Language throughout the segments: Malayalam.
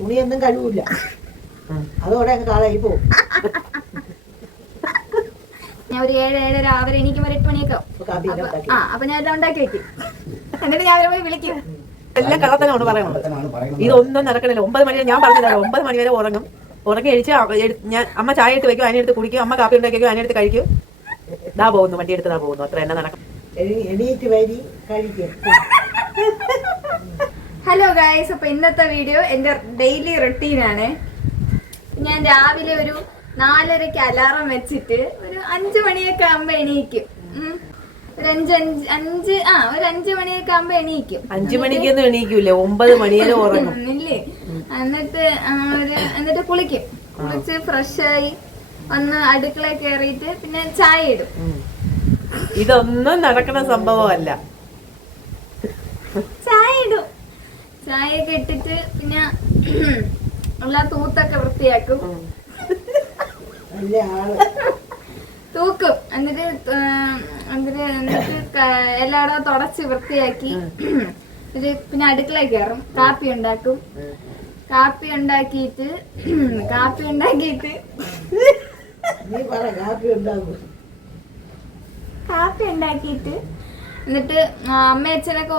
തുണിയൊന്നും കഴിവില്ല, അതോടെ കാളായി പോവും. ഞാൻ ഒരു 7-7:30 ആവരെ എനിക്കും ഒരു 8 മണിയൊക്കെ അപ്പൊ ഞാൻ എല്ലാം ഉണ്ടാക്കി വെക്കും. എന്നിട്ട് ഞാൻ അവരെ പോയി വിളിക്കും. എല്ലാം കള്ളത്തനമാണ് പറയുന്നത്. ഇതൊന്നും നടക്കണില്ല. 9 മണി ഞാൻ പറഞ്ഞില്ല, 9 മണി വരെ ഉറങ്ങും. ഉറങ്ങി കഴിച്ച് ഞാൻ അമ്മ ചായ എടുത്ത് വെക്കും, അതിനെടുത്ത് കുടിക്കും. അമ്മ കാപ്പി ഉണ്ടാക്കി വെക്കും, അതിനെടുത്ത് കഴിക്കും. ഇതാ പോകുന്നു, വണ്ടി എടുത്ത് പോകുന്നു. അത്ര എന്നെ നടക്കും. ഹലോ ഗായ്സ്, അപ്പൊ ഇന്നത്തെ വീഡിയോ എന്റെ ഡെയിലി റൊട്ടീനാണ്. ഞാൻ രാവിലെ ഒരു 4:30 അലാറം വെച്ചിട്ട് ഒരു 5 മണിയൊക്കെ ആകുമ്പോ എണീക്കും. ഒരു 5 മണിയൊക്കെ ആകുമ്പോ എണീക്കും. 5 മണിക്കൊന്നും എണീക്കൂലേ, 9 മണി വരെ ഉറങ്ങും ഇല്ലേ. എന്നിട്ട് കുളിക്കും. കുളിച്ച് ഫ്രഷായി വന്ന് അടുക്കള കയറിയിട്ട് പിന്നെ ചായ ഇടും. ഇതൊന്നും നടക്കുന്ന സംഭവമല്ല. ചായ ഇടും. ചായയൊക്കെ ഇട്ടിട്ട് പിന്നെ എല്ലാ തൂത്തൊക്കെ വൃത്തിയാക്കും, തൂക്കും. എന്നിട്ട് എല്ലായിടവും തുടച്ച് വൃത്തിയാക്കി പിന്നെ അടുക്കള കയറും. കാപ്പി ഉണ്ടാക്കും. കാപ്പി ഉണ്ടാക്കിയിട്ട് എന്നിട്ട് അമ്മ അച്ഛനൊക്കെ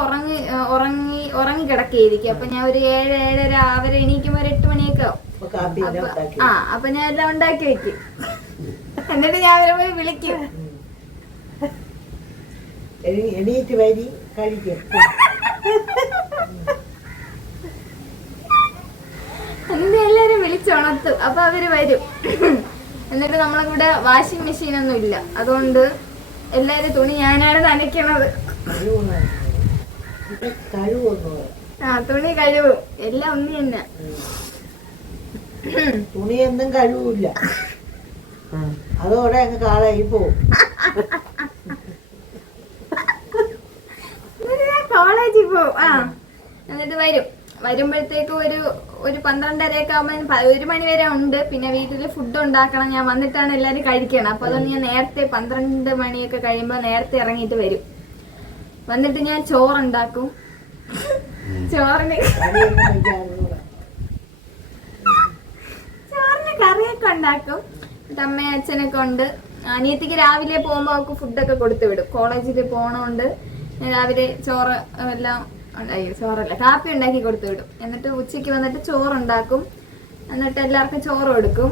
ഉറങ്ങി കിടക്കുകയായിരിക്കും. അപ്പൊ ഞാൻ ഒരു 7-7:30 ആവരെ എണീക്കുമ്പോ ഒരു 8 മണിയൊക്കെ ആവും. അപ്പൊ ഞാൻ എല്ലാം ഉണ്ടാക്കി വെക്കും. എന്നിട്ട് ഞാൻ അവരെ പോയി വിളിക്കും. എണീറ്റ് വരി കഴിക്കും. എന്നിട്ട് എല്ലാരും വിളിച്ചുണർത്തും. അപ്പൊ അവര് വരും. എന്നിട്ട് നമ്മളെ കൂടെ വാഷിംഗ് മെഷീൻ ഒന്നും ഇല്ല, അതുകൊണ്ട് എല്ലാരും തുണി ഞാനാണ് നനയ്ക്കണത്. തുണി കഴിവും എല്ലാം ഒന്നി തന്നെ. തുണിയൊന്നും കഴിവില്ല, അതോടെ കാളായി പോവും. കോളേജിൽ പോവും. എന്നിട്ട് വരുമ്പോഴത്തേക്ക് ഒരു 12:30 ആകുമ്പോ 1 മണി വരെ ഉണ്ട്. പിന്നെ വീട്ടില് ഫുഡ് ഉണ്ടാക്കണം. ഞാൻ വന്നിട്ടാണ് എല്ലാരും കഴിക്കണം. അപ്പൊ അതുകൊണ്ട് ഞാൻ നേരത്തെ 12 മണിയൊക്കെ കഴിയുമ്പോ നേരത്തെ ഇറങ്ങിയിട്ട് വരും. വന്നിട്ട് ഞാൻ ചോറുണ്ടാക്കും. ചോറിന് കറിയൊക്കെ ഉണ്ടാക്കും. അമ്മയും അച്ഛനൊക്കെ ഉണ്ട്. അനിയത്തിക്ക് രാവിലെ പോകുമ്പോ അവൾക്ക് ഫുഡൊക്കെ കൊടുത്തു വിടും. കോളേജിൽ പോണോണ്ട് രാവിലെ ചോറ് എല്ലാം കാപ്പി ഉണ്ടാക്കി കൊടുത്തു വിടും. എന്നിട്ട് ഉച്ചയ്ക്ക് വന്നിട്ട് ചോറുണ്ടാക്കും. എന്നിട്ട് എല്ലാവർക്കും ചോറ് കൊടുക്കും.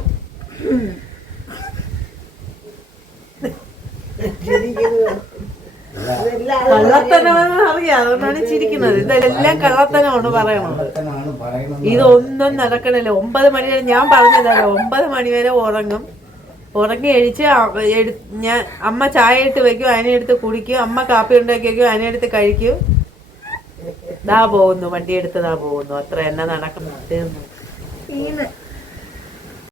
കള്ളത്തനമെന്ന് അറിയാം, അതുകൊണ്ടാണ് ചിരിക്കുന്നത്. ഇതെല്ലാം കള്ളത്തനമാണ് പറയണത്. ഇതൊന്നും നടക്കണില്ല. 9 മണി വരെ ഞാൻ പറഞ്ഞതല്ല, 9 മണി വരെ ഉറങ്ങും. ഉറങ്ങി കഴിച്ച് ഞാൻ അമ്മ ചായ ഇട്ട് വെക്കും, അതിനെടുത്ത് കുടിക്കും. അമ്മ കാപ്പി ഉണ്ടാക്കി വെക്കും, അതിനെടുത്ത് കഴിക്കും. ദാ പോകുന്നു, വണ്ടി എടുത്ത് പോകുന്നു. അത്ര എന്നെ നടക്കുന്നു.